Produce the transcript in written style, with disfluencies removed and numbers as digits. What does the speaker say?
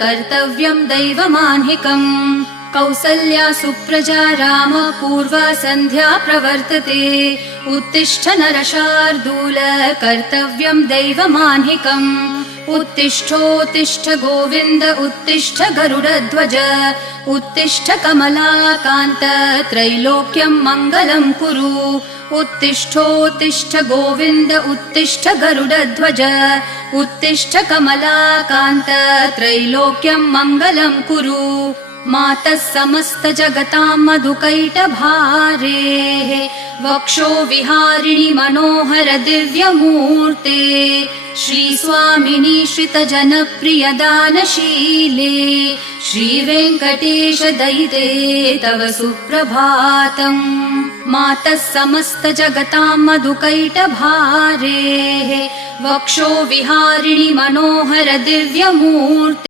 कर्तव्यं दैवमान्हिकम्। कौसल्या सुप्रजा राम पूर्वा सन्ध्या प्रवर्तते। उत्तिष्ठ नरशार्दूल कर्तव्यं दैवमान्हिकम्। उत्तिष्ठोत्तिष्ठ गोविन्द उत्तिष्ठ गरुडध्वज। उत्तिष्ठ कमलाकान्त त्रैलोक्यं मङ्गलं कुरु। उत्तिष्ठोत्तिष्ठ गोविन्द उत्तिष्ठ गरुडध्वज। उत्तिष्ठ कमलाकान्त त्रैलोक्यं मङ्गलं कुरु। मातः समस्त जगतां मधुकैटभारेः वक्षो विहारिणि मनोहर दिव्यमूर्ते। श्रीस्वामिनि श्रितजनप्रिय दानशीले श्रीवेङ्कटेश दयिते तव सुप्रभातम्। मातः समस्त जगतां मधुकैटभारेः वक्षो विहारिणि मनोहर दिव्यमूर्ते।